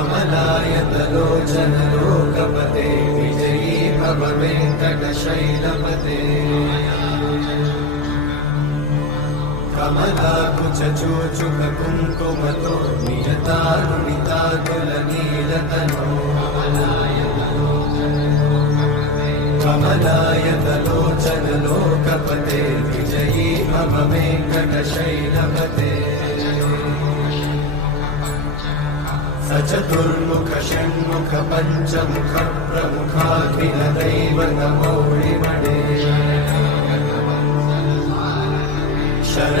कमलायतलोचन लोकपते विजयी भव वेङ्कटशैलपते कमलाकुचूचुक कुङ्कुमतो नियतारुणितातुलनीलतनो कमलायतलोचन लोकपते विजयी भव वेङ्कटशैलपते सचतुर्मुख षण्मुख पञ्चमुख प्रमुखाखिल दैवतमौळिमणे शरण